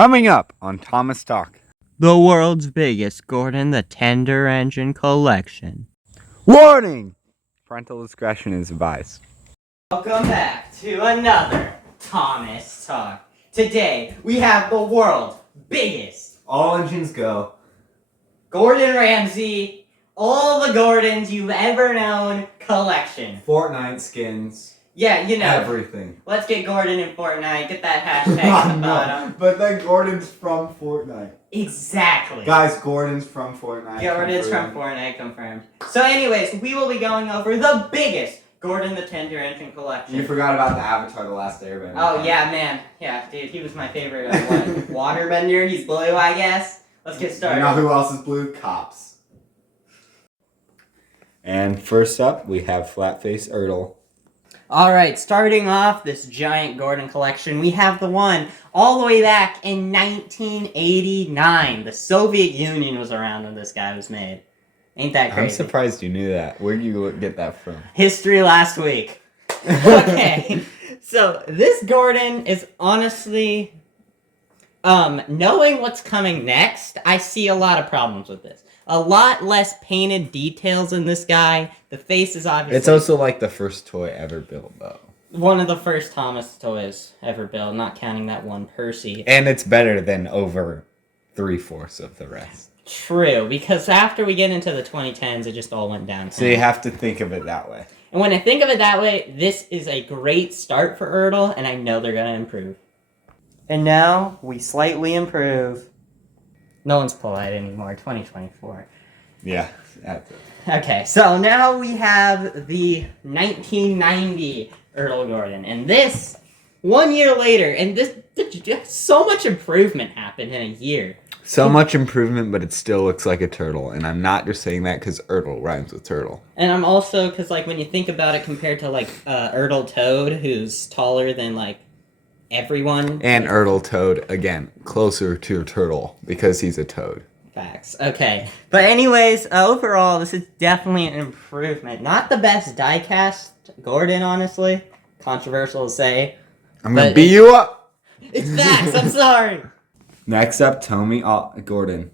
Coming up on Thomas Talk. The world's biggest Gordon the Tender Engine collection. Warning! Parental discretion is advised. Welcome back to another Thomas Talk. Today, we have the world's biggest. All engines go. Gordon Ramsay, all the Gordons you've ever known collection. Fortnite skins. Yeah, you know. Everything. Let's get Gordon in Fortnite. Get that hashtag at the bottom. But then Gordon's from Fortnite. Exactly. Guys, Gordon's from Fortnite. Gordon's from Fortnite, confirmed. So anyways, we will be going over the biggest Gordon the Tender Engine collection. You forgot about the Avatar The Last Airbender. Oh, yeah, man. Yeah, dude, he was my favorite waterbender. He's blue, I guess. Let's get started. You know who else is blue? Cops. And first up, we have Flatface Ertl. Alright, starting off this giant Gordon collection, we have the one all the way back in 1989. The Soviet Union was around when this guy was made. Ain't that crazy? I'm surprised you knew that. Where did you get that from? History last week. Okay, so this Gordon is honestly, knowing what's coming next, I see a lot of problems with this. A lot less painted details in this guy. The face is obviously... It's also like the first toy ever built, though. One of the first Thomas toys ever built, not counting that one Percy. And it's better than over 3/4 of the rest. True, because after we get into the 2010s, it just all went down. So you have to think of it that way. And when I think of it that way, this is a great start for Ertl, and I know they're going to improve. And now, we slightly improve. No one's polite anymore, 2024. Yeah, that's it. Okay, so now we have the 1990 Ertl Gordon, and this, 1 year later, and this, so much improvement happened in a year. So much improvement, but it still looks like a turtle, and I'm not just saying that because Ertl rhymes with turtle. And I'm also, because, like, when you think about it compared to, like, Ertl Toad, who's taller than, like, everyone. And Ertl Toad, again, closer to a turtle, because he's a toad. Facts. Okay. But anyways, overall, this is definitely an improvement. Not the best die-cast Gordon, honestly. Controversial to say. I'm going to beat you up! It's facts, I'm sorry! Next up, Tomy Gordon.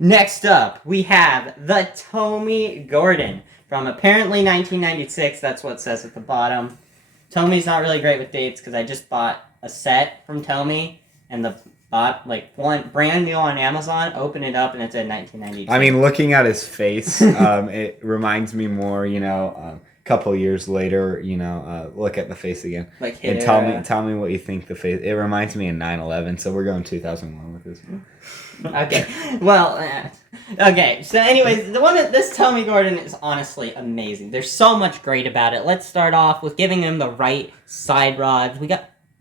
Next up, we have the Tomy Gordon from apparently 1996. That's what it says at the bottom. Tomy's not really great with dates because I just bought a set from Tomy and one brand new on Amazon. Open it up and it said 1992. I mean, looking at his face, it reminds me more, a couple years later, look at the face again. Like and tell me what you think the face. It reminds me of 9/11, so we're going 2001 with this one. Okay, well, okay. So, anyways, this Tomy Gordon is honestly amazing. There's so much great about it. Let's start off with giving him the right side rods.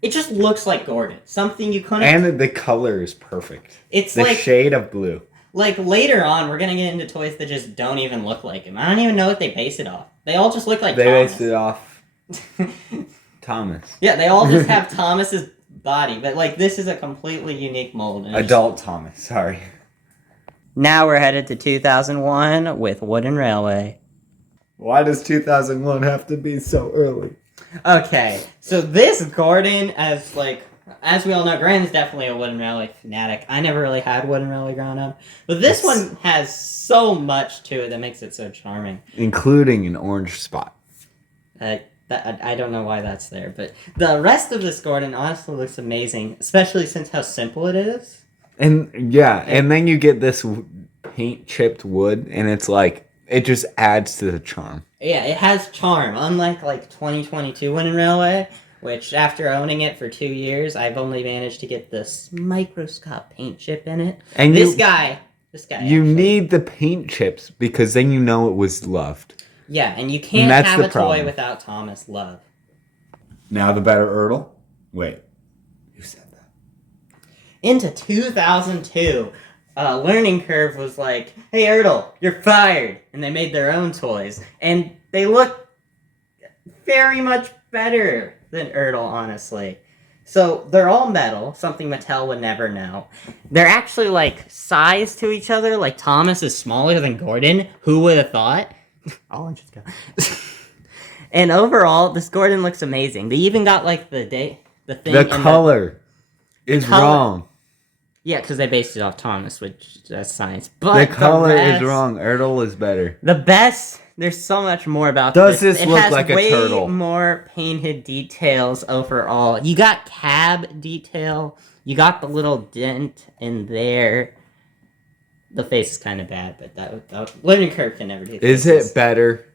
It just looks like Gordon. Something you couldn't. And the color is perfect. It's the like shade of blue. Like later on, we're gonna get into toys that just don't even look like him. I don't even know what they base it off. They all just look like Thomas. They based it off Thomas. Yeah, they all just have Thomas's body, but like this is a completely unique mold. Adult Thomas, sorry. Now we're headed to 2001 with Wooden Railway. Why does 2001 have to be so early? Okay, so this Gordon, as we all know, Graham's definitely a Wooden Railway fanatic. I never really had Wooden Railway growing up, but this one has so much to it that makes it so charming. Including an orange spot. I don't know why that's there, but the rest of this Gordon honestly looks amazing, especially since how simple it is. And then you get this paint chipped wood, and it's like, it just adds to the charm. Yeah, it has charm, unlike 2022 Wooden Railway, which after owning it for 2 years, I've only managed to get this microscope paint chip in it. And this guy. You need the paint chips because then you know it was loved. Yeah, and you can't have a toy without Thomas love. Now the better Ertl? Wait, who said that? Into 2002, Learning Curve was like, "Hey Ertl, you're fired," and they made their own toys, and they look very much better than Ertl, honestly. So they're all metal, something Mattel would never know. They're actually sized to each other. Like Thomas is smaller than Gordon. Who would have thought? All inches go. And overall, this Gordon looks amazing. They even got the thing. The color is wrong. Yeah, because they based it off Thomas, which that's science. But The color is rest- wrong. Ertl is better. The best. There's so much more about Does this. this It look has like a way turtle? more painted details overall. You got cab detail. You got the little dent in there. The face is kind of bad, but that learning curve can never do. Is faces. it better?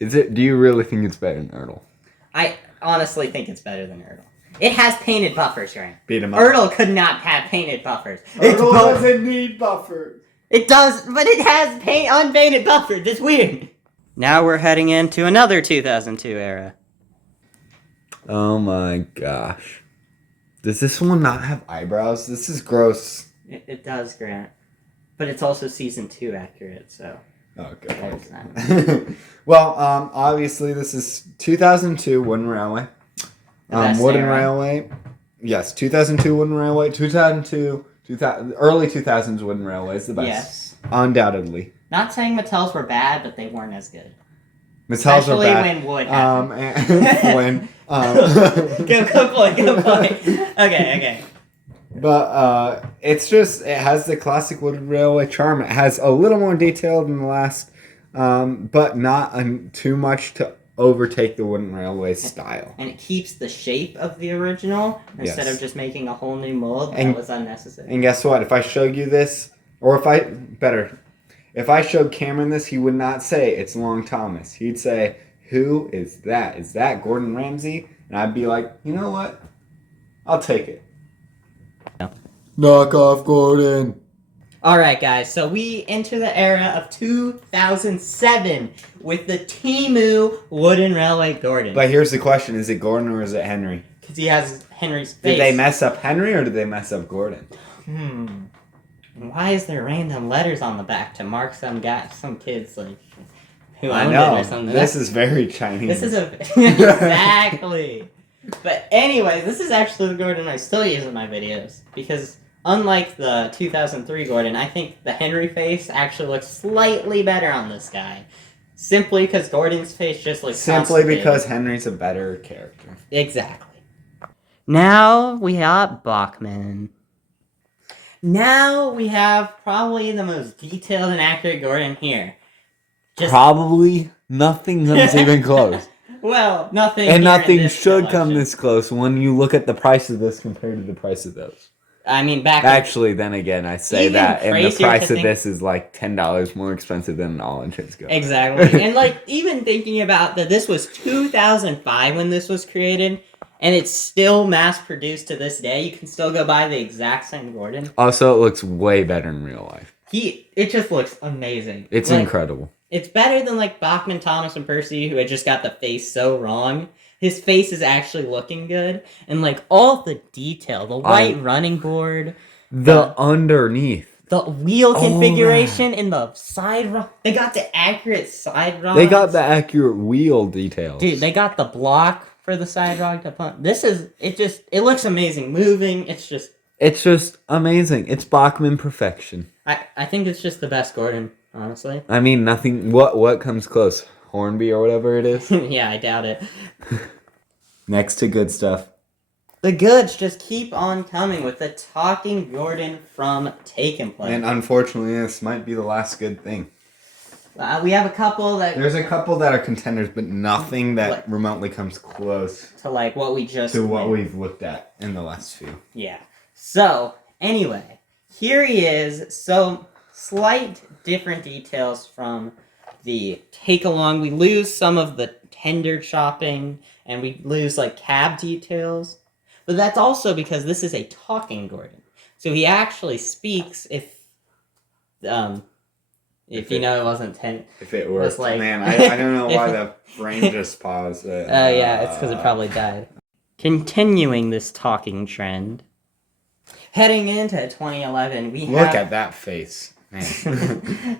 Do you really think it's better than Ertl? I honestly think it's better than Ertl. It has painted buffers, right? Beat him up. Ertl could not have painted buffers. Ertl doesn't need buffers. It does, but it has unpainted buffers. It's weird. Now we're heading into another 2002 era. Oh my gosh. Does this one not have eyebrows? This is gross. It does, Grant. But it's also season 2 accurate, so. Okay. There's that. Well, obviously this is 2002 Wooden Railway. best Wooden era. Railway. Yes, 2002 Wooden Railway. early 2000s Wooden Railway is the best. Yes. Undoubtedly. Not saying Mattels were bad, but they weren't as good. Mattels are Especially bad. when wood happened. And when. Good point. Okay. But it's just, it has the classic Wooden Railway charm. It has a little more detail than the last, but not too much to overtake the Wooden Railway style. And it keeps the shape of the original instead Yes. of just making a whole new mold. And- That was unnecessary. And guess what? If I showed you this, or if I showed Cameron this, he would not say it's Long Thomas. He'd say, "Who is that? Is that Gordon Ramsay?" And I'd be like, "You know what? I'll take it." Yeah. Knock off Gordon. Alright, guys, so we enter the era of 2007 with the Temu Wooden Railway Gordon. But here's the question: is it Gordon or is it Henry? Because he has Henry's face. Did they mess up Henry or did they mess up Gordon? And why is there random letters on the back to mark some kids like who I owned know. it or something? This is very Chinese. This is exactly. But anyways, this is actually the Gordon I still use in my videos because unlike the 2003 Gordon, I think the Henry face actually looks slightly better on this guy. Simply because Gordon's face just looks Simply constipated. because Henry's a better character. Exactly. Now we have Bachmann. Now we have probably the most detailed and accurate Gordon here. Probably nothing comes even close. Well, nothing. And here in nothing this should come collection. this close when you look at the price of this compared to the price of those. I mean, back. Actually, then again, I say Even that, and the crazier price to of think- this is like $10 more expensive than all insurance go. Exactly. And like even thinking about that, this was 2005 when this was created, and it's still mass produced to this day. You can still go buy the exact same Gordon. Also, it looks way better in real life. It just looks amazing. It's Like, incredible. It's better than like Bachmann, Thomas, and Percy, who had just got the face so wrong. His face is actually looking good, and like all the detail, the white running board, The underneath. the wheel Oh, configuration, and the side rod. They got the accurate side rods. They got the accurate wheel details. Dude, they got the block for the side rod to pump. It looks amazing. Moving, it's just amazing. It's Bachmann perfection. I think it's just the best Gordon, honestly. I mean, nothing. What comes close? Hornby or whatever it is. Yeah, I doubt it. Next to good stuff. The goods just keep on coming with the talking Gordon from Take and Play. And unfortunately, this might be the last good thing. We have a couple that There's a couple that are contenders, but nothing that Like- remotely comes close to like what we just to what did. we've looked at in the last few. Yeah. So anyway, here he is. So slight different details from the take along. We lose some of the tender chopping, and we lose like cab details. But that's also because this is a talking Gordon. So he actually speaks if you know it wasn't ten. If it Was works. like- Man, I don't know why If- the frame just paused. Oh yeah, it's because it probably died. Continuing this talking trend. Heading into 2011, we Look have... at that face. Man.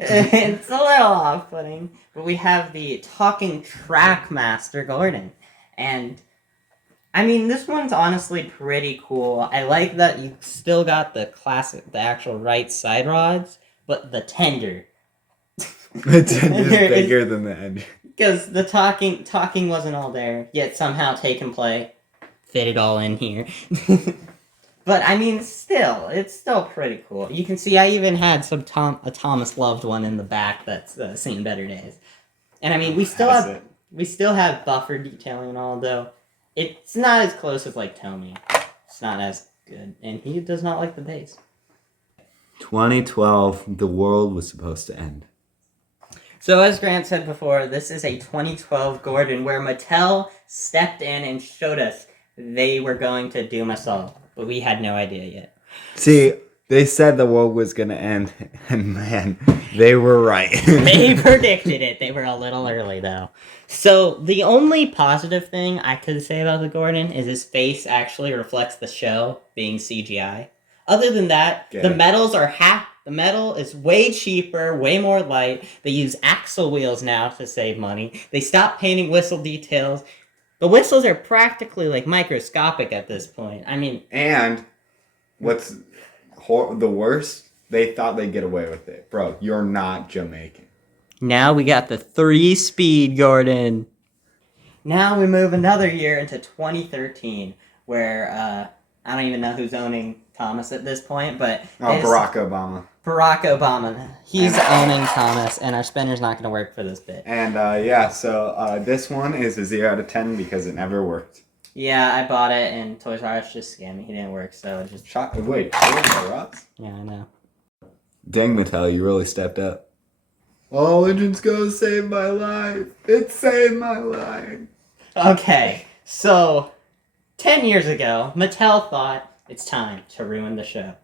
It's a little off-putting, but we have the talking Trackmaster Gordon. And, I mean, this one's honestly pretty cool. I like that you still got the actual right side rods, but the tender. It's just bigger than the engine. Because the talking wasn't all there, yet somehow Take and Play fit it all in here. But I mean, still, it's still pretty cool. You can see I even had some a Thomas Loved one in the back that's seen better days. And I mean, we still have buffer detailing and all, though. It's not as close as like Tomy. It's not as good, and he does not like the base. 2012, the world was supposed to end. So as Grant said before, this is a 2012 Gordon where Mattel stepped in and showed us they were going to doom us all, but we had no idea yet. See, they said the world was going to end, and man, they were right. They predicted it. They were a little early, though. So the only positive thing I could say about the Gordon is his face actually reflects the show being CGI. Other than that, the metals are the metal is way cheaper, way more light. They use axle wheels now to save money. They stopped painting whistle details. The whistles are practically like microscopic at this point. I mean, and what's the worst? They thought they'd get away with it. Bro, you're not Jamaican. Now we got the 3-speed Gordon. Now we move another year into 2013, where I don't even know who's owning Thomas at this point, but Barack Obama. Barack Obama. He's owning Thomas, and our spinner's not going to work for this bit. And so this one is a 0 out of 10 because it never worked. Yeah, I bought it, and Toys R Us just scammed me. He didn't work, so it just... Wait, Toys R Us? Yeah, I know. Dang, Mattel, you really stepped up. All engines go, save my life. It saved my life. Okay, so 10 years ago, Mattel thought it's time to ruin the show.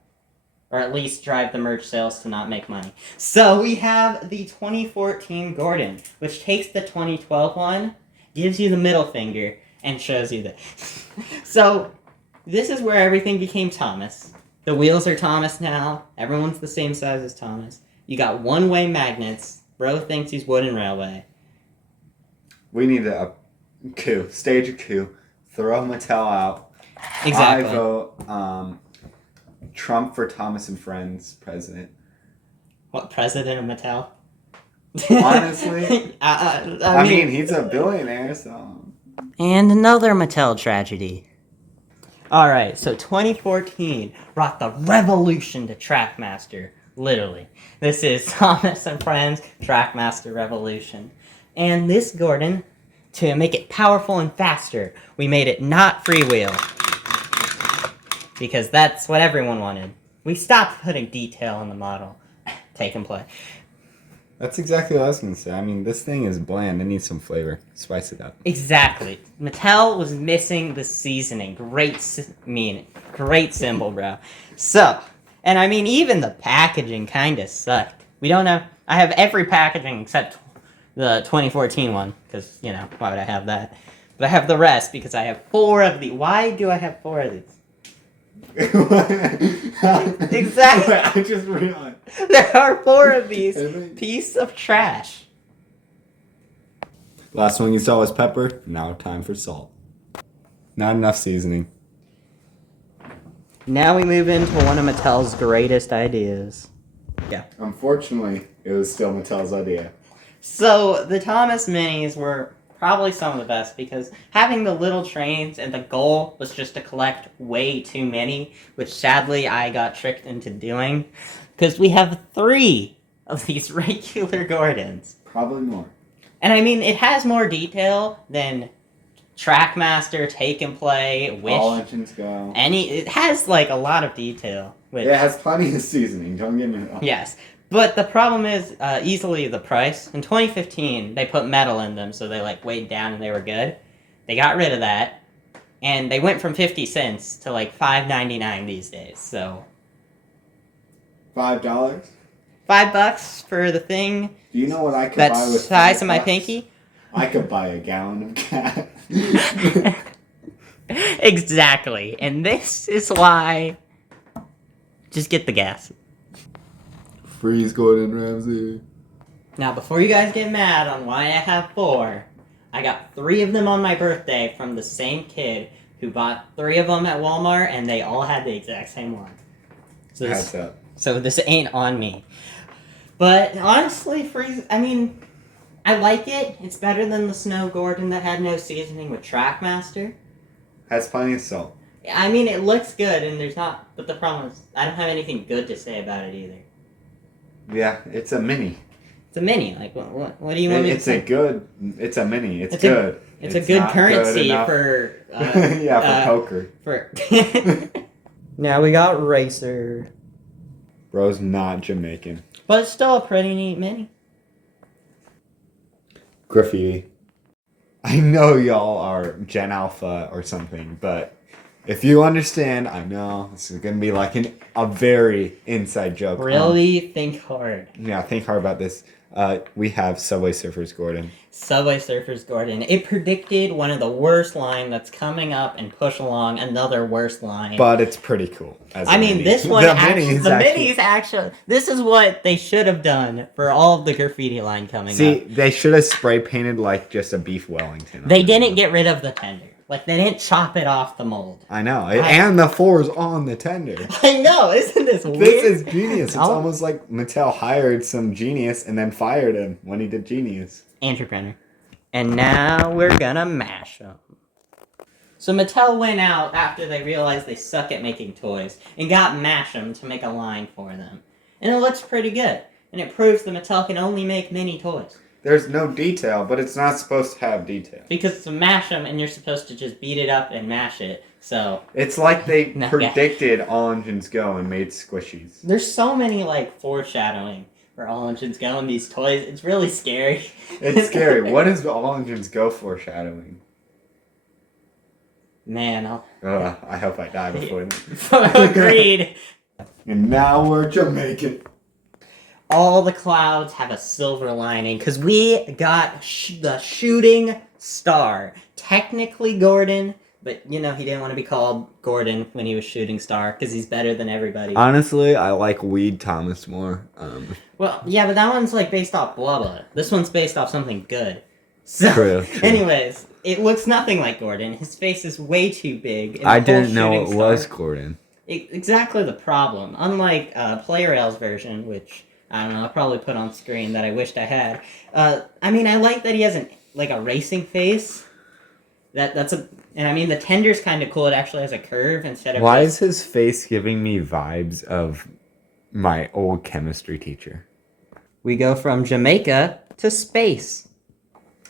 Or at least drive the merch sales to not make money. So we have the 2014 Gordon, which takes the 2012 one, gives you the middle finger, and shows you this. So this is where everything became Thomas. The wheels are Thomas now. Everyone's the same size as Thomas. You got one-way magnets. Bro thinks he's wooden railway. We need a coup. Stage a coup. Throw Mattel out. Exactly. I vote Trump for Thomas and Friends president. What, president of Mattel? Honestly. I mean, he's a billionaire, so... And another Mattel tragedy. Alright, so 2014 brought the revolution to Trackmaster. Literally. This is Thomas and Friends Trackmaster Revolution. And this Gordon, to make it powerful and faster, we made it not freewheel. Because that's what everyone wanted. We stopped putting detail in the model. Take and play. That's exactly what I was going to say. I mean, this thing is bland. It needs some flavor. Spice it up. Exactly. Mattel was missing the seasoning. Great symbol, bro. So, and I mean, even the packaging kind of sucked. We don't know. I have every packaging except the 2014 one. Because, you know, why would I have that? But I have the rest because I have 4 of these. Why do I have 4 of these? Exactly. I just realized. There are 4 of these piece of trash. Last one you saw was pepper. Now time for salt. Not enough seasoning. Now we move into one of Mattel's greatest ideas. Yeah. Unfortunately, it was still Mattel's idea. So the Thomas Minis were probably some of the best because having the little trains and the goal was just to collect way too many, which sadly I got tricked into doing because we have 3 of these regular Gordons. Probably more. And I mean, it has more detail than Trackmaster, Take and Play, Wish. All engines go. It has like a lot of detail. Which, it has plenty of seasoning, don't get me wrong. Yes. But the problem is easily the price. In 2015, they put metal in them, so they like weighed down and they were good. They got rid of that, and they went from 50 cents to like $5.99 these days. So $5? $5 for the thing. Do you know what I could buy with that's the size of my pinky? I could buy a gallon of gas. Exactly, and this is why. Just get the gas. Freeze Gordon Ramsay. Now, before you guys get mad on why I have 4, I got 3 of them on my birthday from the same kid who bought 3 of them at Walmart, and they all had the exact same one. So this ain't on me. But honestly, I mean, I like it. It's better than the Snow Gordon that had no seasoning with Trackmaster. Has plenty of salt. I mean, it looks good, and there's not. But the problem is, I don't have anything good to say about it either. Yeah, it's a mini. It's a mini. Like, what do you want me to say? It's a mini. It's good. It's a good currency for. Yeah, for poker. Now we got Racer. Bro's not Jamaican. But it's still a pretty neat mini. Graffiti. I know y'all are Gen Alpha or something, but if you understand, I know this is going to be like a very inside joke. Really think hard. Yeah, think hard about this. We have Subway Surfers Gordon. Subway Surfers Gordon. It predicted one of the worst line that's coming up and push along another worst line. But it's pretty cool. This one minis actually. This is what they should have done for all of the graffiti line coming up. See, they should have spray painted like just a beef Wellington. They didn't get rid of the tender. Like, they didn't chop it off the mold. I know. And the 4's on the tender. I know. Isn't this weird? This is genius. It's almost like Mattel hired some genius and then fired him when he did genius. Entrepreneur. And now we're gonna mash them. So Mattel went out after they realized they suck at making toys and got Mash 'em to make a line for them. And it looks pretty good. And it proves that Mattel can only make mini toys. There's no detail, but it's not supposed to have detail. Because it's a mash 'em and you're supposed to just beat it up and mash it. So it's like they predicted All Engines Go and made squishies. There's so many like foreshadowing for All Engines Go in these toys. It's really scary. It's scary. What is All Engines Go foreshadowing? Man, I hope I die before then. Agreed. And now we're Jamaican. All the clouds have a silver lining because we got the shooting star. Technically Gordon, but he didn't want to be called Gordon when he was shooting star because he's better than everybody. Honestly, I like Weed Thomas more. Well, yeah, but that one's like based off blah blah. This one's based off something good. So, true. Anyways, it looks nothing like Gordon. His face is way too big. I didn't know it was Gordon. Exactly the problem. Unlike Player Rail's version, which I don't know, I'll probably put on screen that I wished I had. I like that he has a racing face. And the tender's kind of cool. It actually has a curve instead of. Why is his face giving me vibes of my old chemistry teacher? We go from Jamaica to space.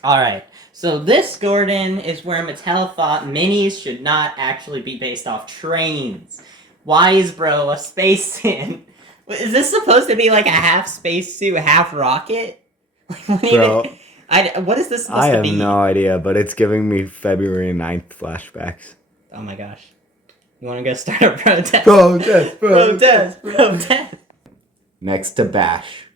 All right. So this Gordon is where Mattel thought minis should not actually be based off trains. Why is bro a spaceman? Is this supposed to be like a half spacesuit, half rocket? What is this supposed to be? I have no idea, but it's giving me February 9th flashbacks. Oh my gosh. You want to go start a protest? Protest! Next to Bash.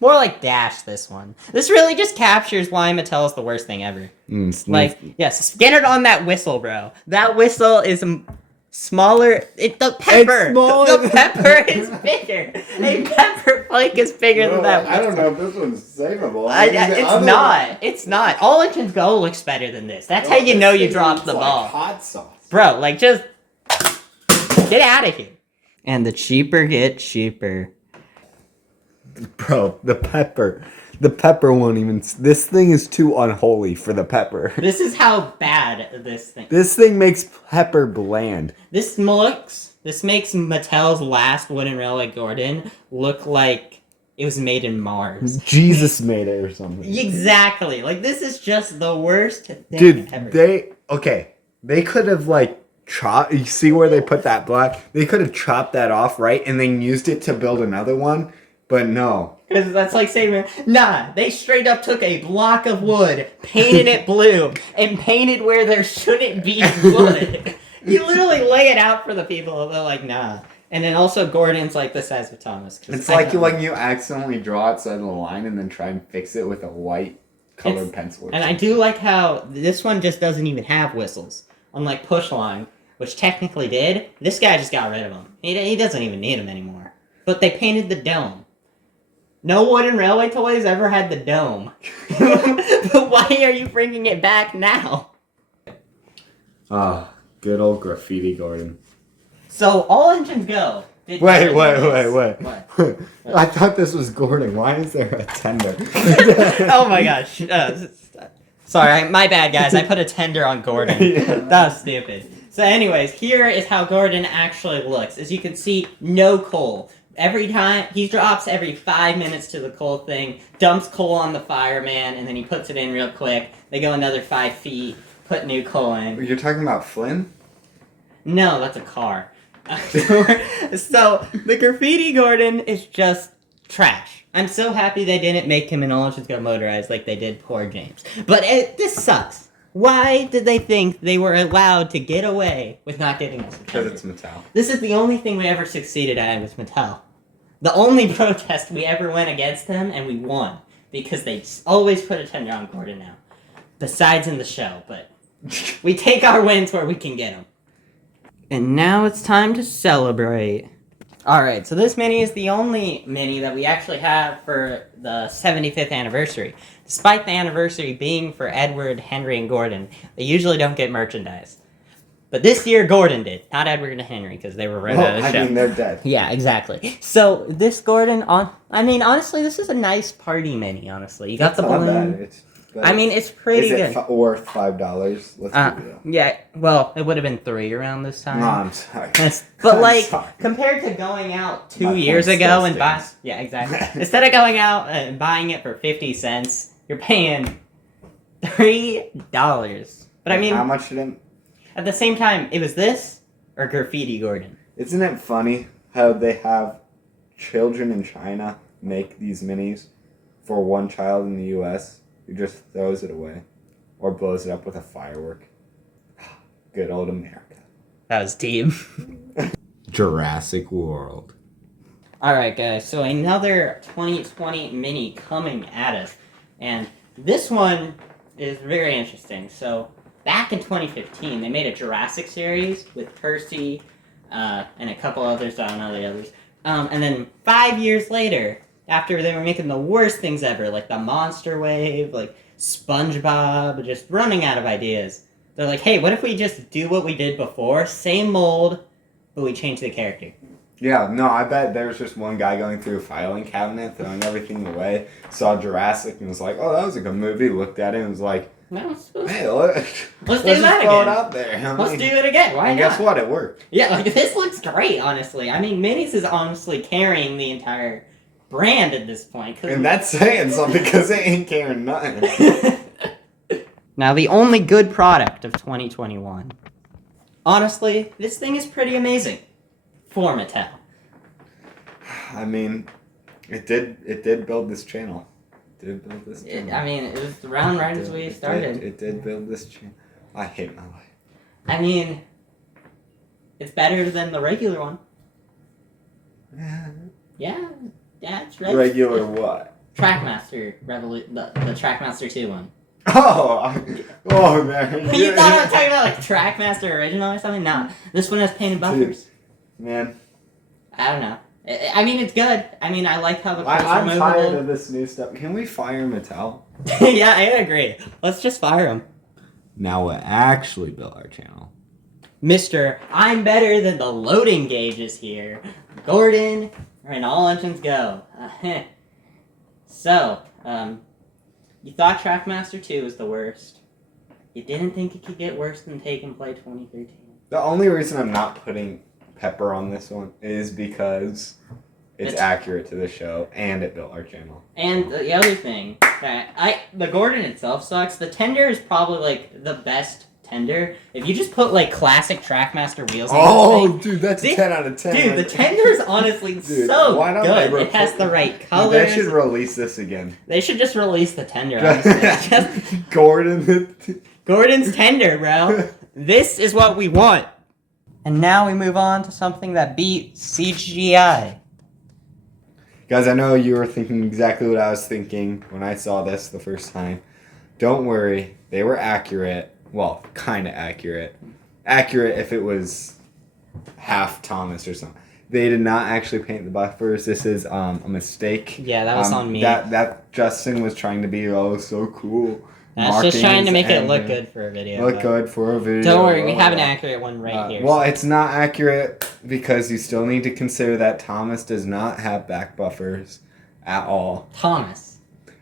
More like Dash, this one. This really just captures why Mattel is the worst thing ever. Yes, get it on that whistle, bro. That whistle is smaller. The pepper is bigger. A pepper flake is bigger than that whistle. I don't know if this one's savable. It's not. All Engines Go looks better than this. That's how you know you dropped the ball. Hot sauce. Bro, just get out of here. And the cheaper get cheaper. Bro, the pepper won't even. This thing is too unholy for the pepper. This is how bad this thing. This thing makes pepper bland. This makes Mattel's last wooden railway Gordon look like it was made in Mars. Jesus made it or something. Exactly. This is just the worst thing ever. Dude, they could have chopped. You see where they put that black? They could have chopped that off, right, and then used it to build another one. But no. Because that's like saying, nah, they straight up took a block of wood, painted it blue, and painted where there shouldn't be wood. You literally lay it out for the people, and they're like, nah. And then also Gordon's like the size of Thomas. It's like when you accidentally draw outside the line and then try and fix it with a white colored pencil. And I do like how this one just doesn't even have whistles. Unlike Push Line, which technically did, this guy just got rid of them. He doesn't even need them anymore. But they painted the dome. No wooden railway toys ever had the dome. But why are you bringing it back now? Good old Graffiti Gordon. So, All Engines Go. Wait. What? I thought this was Gordon. Why is there a tender? Oh my gosh. Sorry, my bad, guys. I put a tender on Gordon. Yeah. That was stupid. So anyways, here is how Gordon actually looks. As you can see, no coal. Every time, he drops every 5 minutes to the coal thing, dumps coal on the fireman, and then he puts it in real quick. They go another 5 feet, put new coal in. You're talking about Flynn? No, that's a car. So, the Graffiti Gordon is just trash. I'm so happy they didn't make him an all-engines-go motorized like they did poor James. But this sucks. Why did they think they were allowed to get away with not getting us a Because tender? it's Mattel. This is the only thing we ever succeeded at with Mattel. The only protest we ever went against them, and we won. Because they always put a tender on Gordon now. Besides in the show, but we take our wins where we can get them. And now it's time to celebrate. Alright, so this mini is the only mini that we actually have for the 75th anniversary. Despite the anniversary being for Edward, Henry, and Gordon, they usually don't get merchandise. But this year, Gordon did. Not Edward and Henry, because they were right out of the show. I mean, they're dead. Yeah, exactly. So, this Gordon, honestly, this is a nice party mini, honestly. You got the balloon. It's pretty good. Is it worth $5? Let's be real. Yeah, well, it would have been $3 around this time. No, I'm sorry. But sorry. compared to going out 2 My years point ago still and buying... stands. Yeah, exactly. Instead of going out and buying it for 50 cents, you're paying $3. But I mean, how much did it? at the same time, it was this or Graffiti Gordon. Isn't it funny how they have children in China make these minis for one child in the U.S. who just throws it away or blows it up with a firework? Good old America. That was deep. Jurassic World. Alright guys, so another 2020 mini coming at us. And this one is very interesting. So, back in 2015, they made a Jurassic series with Percy and a couple others, I don't know the others. And then 5 years later, after they were making the worst things ever, like the Monster Wave, like SpongeBob, just running out of ideas, they're like, hey, what if we just do what we did before? Same mold, but we change the character. Yeah, no, I bet there was just one guy going through a filing cabinet, throwing everything away, saw Jurassic and was like, oh, that was a good movie, looked at it and was like, No, hey, let's do just that throw it again. out there. Let's do it again. Why And not? guess what? It worked. Yeah, like this looks great, honestly. I mean, Minis is honestly carrying the entire brand at this point. And that's saying something because they ain't carrying nothing. Now, the only good product of 2021. Honestly, this thing is pretty amazing. For Mattel. I mean, it did build this channel. It did build this channel. It was around right as we started. It did build this channel. I hate my life. I mean, it's better than the regular one. Yeah, it's right. Regular what? Trackmaster Revolution, the Trackmaster 2 one. Oh, man. You thought I was talking about like Trackmaster Original or something? No, this one has painted buffers. Man. I don't know. I mean, it's good. I mean, I like how the cars are I'm movable. tired of this new stuff. Can we fire Mattel? Yeah, I agree. Let's just fire him. Now what actually built our channel? Mr. I'm better than the loading gauges here. Gordon, and all engines go. So, you thought Trackmaster 2 was the worst. You didn't think it could get worse than Take and Play 2013. The only reason I'm not putting pepper on this one is because it's accurate to the show and it built our channel. And the other thing, the Gordon itself sucks. The tender is probably like the best tender. If you just put like classic Trackmaster wheels on this thing, dude, that's a 10 out of 10. Dude, the tender is honestly so why don't good. they It has the right Dude, colors. they should release this again. They should just release the tender, honestly. Just Gordon. Gordon's tender, bro. This is what we want. And now we move on to something that beat CGI. Guys, I know you were thinking exactly what I was thinking when I saw this the first time. Don't worry, they were accurate. Well, kind of accurate. Accurate if it was half Thomas or something. They did not actually paint the buffers. This is a mistake. Yeah, that was on me. That Justin was trying to be so cool. That's just trying to make it look good for a video. Look good for a video. Don't worry, we have an accurate one right here. Well, it's not accurate because you still need to consider that Thomas does not have back buffers at all. Thomas.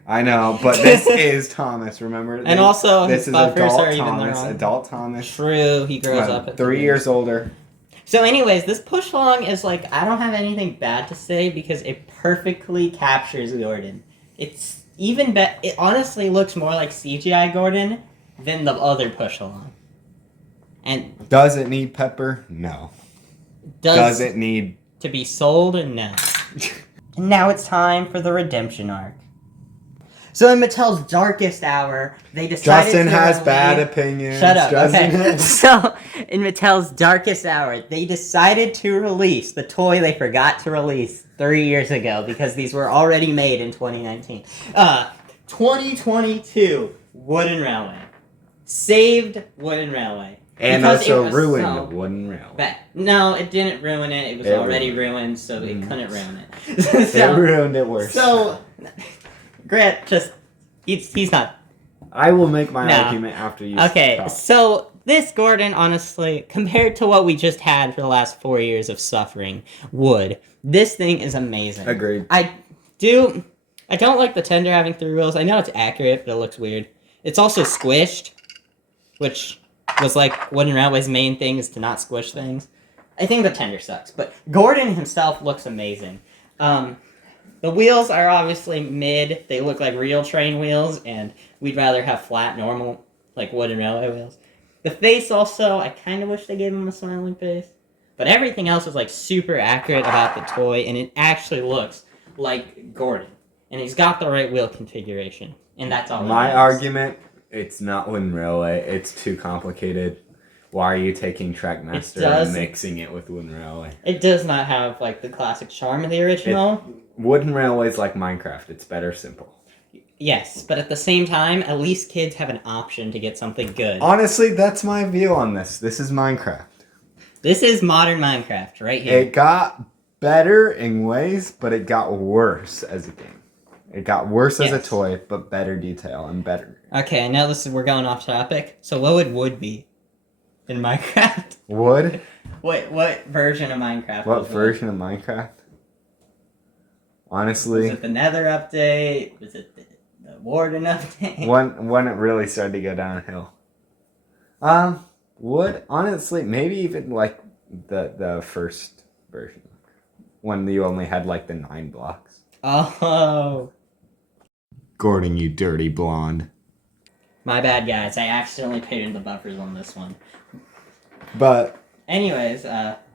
I know, but this is Thomas, remember? And also, this his is buffers adult are even Thomas. wrong. Adult Thomas. True, he grows up at 3 years older. So anyways, this push along is like, I don't have anything bad to say because it perfectly captures Gordon. It's even better. It honestly looks more like CGI Gordon than the other push along. And does it need pepper? No. Does it need to be sold? No. And now it's time for the redemption arc. So in Mattel's darkest hour, they decided Justin to has release... bad opinions. Shut up. Justin Okay. So in Mattel's darkest hour, they decided to release the toy they forgot to release 3 years ago because these were already made in 2019. 2022 Wooden Railway. Saved Wooden Railway. And Because also it was ruined so Wooden Railway. bad. No, it didn't ruin it. It was already ruined, so it couldn't ruin it. It ruined it worse. So, Grant he's not. I will make my argument after you Okay, talk. so this Gordon, honestly, compared to what we just had for the last 4 years of suffering, this thing is amazing. Agreed. I don't like the tender having 3 wheels. I know it's accurate, but it looks weird. It's also squished, which was like Wooden Railway's main thing is to not squish things. I think the tender sucks, but Gordon himself looks amazing. The wheels are obviously mid. They look like real train wheels, and we'd rather have flat, normal, like Wooden Railway wheels. The face also, I kind of wish they gave him a smiling face. But everything else is like super accurate about the toy, and it actually looks like Gordon. And he's got the right wheel configuration, and that's all. My argument, it's not Wooden Railway. It's too complicated. Why are you taking Trackmaster and mixing it with Wooden Railway? It does not have like the classic charm of the original. Wooden Railway is like Minecraft. It's better simple. Yes, but at the same time, at least kids have an option to get something good. Honestly, that's my view on this. This is Minecraft. This is modern Minecraft right here. It got better in ways, but it got worse as a game. It got worse as a toy, but better detail and better. Okay, now we're going off topic. So what would wood be in Minecraft? Wood? What version of Minecraft? What version of Minecraft? Honestly, was it the Nether update? Was it the Warden update? When it really started to go downhill. Wood, honestly, maybe even like the first version, when you only had like the 9 blocks. Oh. Gordon, you dirty blonde. My bad, guys. I accidentally painted the buffers on this one. But anyways,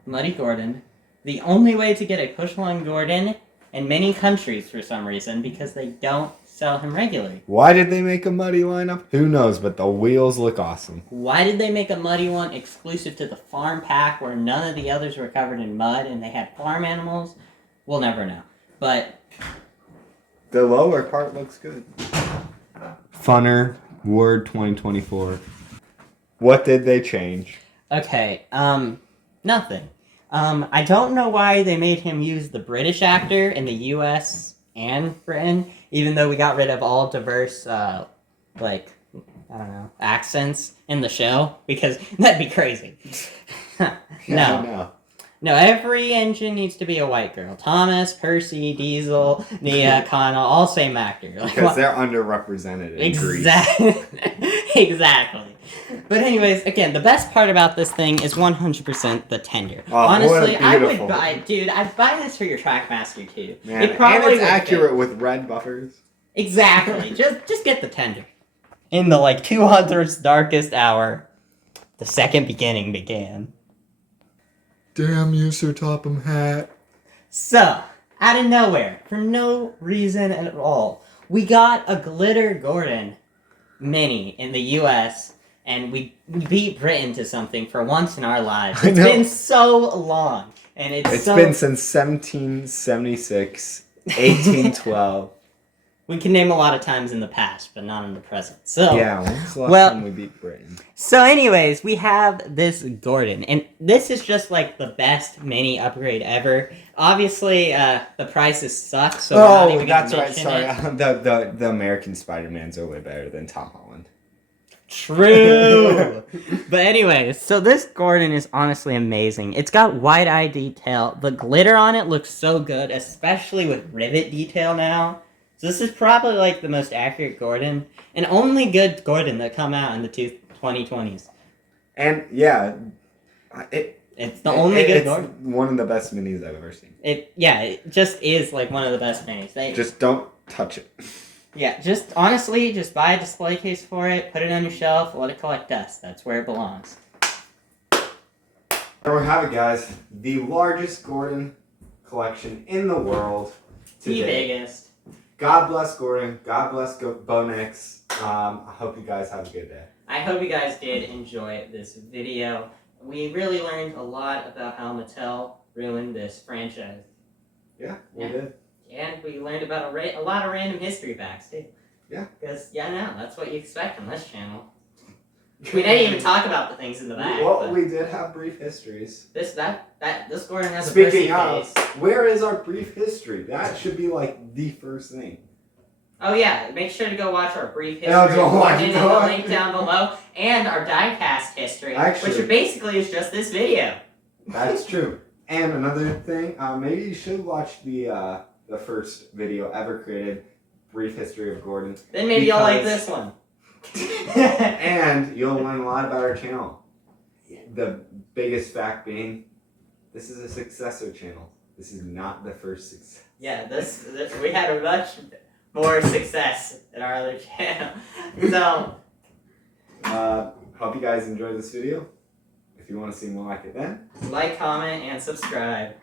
Muddy Gordon. The only way to get a push-along Gordon in many countries for some reason, because they don't sell him regularly. Why did they make a muddy lineup? Who knows, but the wheels look awesome. Why did they make a muddy one exclusive to the farm pack where none of the others were covered in mud and they had farm animals? We'll never know. But the lower part looks good. Funner, Word 2024. What did they change? Okay, nothing. I don't know why they made him use the British actor in the U.S. and Britain, even though we got rid of all diverse, accents in the show, because that'd be crazy. No, every engine needs to be a white girl. Thomas, Percy, Diesel, Nia, Connell, all same actor. Because they're underrepresented in Greece. Exactly. But anyways, again, the best part about this thing is 100% the tender. Oh, honestly, I'd buy this for your Trackmaster too. Man, and it's accurate with red buffers. Exactly. just get the tender. In the 200th darkest hour, the second beginning began. Damn you, Sir Topham Hat. So, out of nowhere, for no reason at all, we got a Glitter Gordon mini in the U.S., and we beat Britain to something for once in our lives. It's been so long, and it's been since 1776, 1812. We can name a lot of times in the past, but not in the present. So yeah, when's the last time we beat Britain? So anyways, we have this Gordon, and this is just the best mini upgrade ever. Obviously, the prices suck, so we're not even that's gonna right. Sorry, the American Spider-Mans are way better than Tom Holland. True. But anyways, so this Gordon is honestly amazing. It's got wide-eye detail. The glitter on it looks so good, especially with rivet detail now. So this is probably like the most accurate Gordon, and only good Gordon that come out in the 2020s. And yeah, It's the only good it's Gordon. one of the best minis I've ever seen. It just is like one of the best minis. Just don't touch it. Yeah, just honestly, just buy a display case for it, put it on your shelf, let it collect dust. That's where it belongs. There we have it, guys. The largest Gordon collection in the world today. The biggest. God bless Gordon. God bless Bonex. I hope you guys have a good day. I hope you guys did enjoy this video. We really learned a lot about how Mattel ruined this franchise. Yeah, we did. And we learned about a lot of random history facts, too. Yeah. Because, no, that's what you expect on this channel. We didn't even talk about the things in the back. Well, we did have brief histories. This Gordon has Speaking a pussy face. where is our brief history? That should be like the first thing. Oh yeah, make sure to go watch our brief history. In the link down below, and our diecast history, which basically is just this video. That's true. And another thing, maybe you should watch the first video ever created, brief history of Gordon. Then maybe you'll like this one. And you'll learn a lot about our channel. The biggest fact being, this is a successor channel. This is not the first success. Yeah, this we had a much more success in our other channel. So, hope you guys enjoyed this video. If you want to see more like it then, like, comment, and subscribe.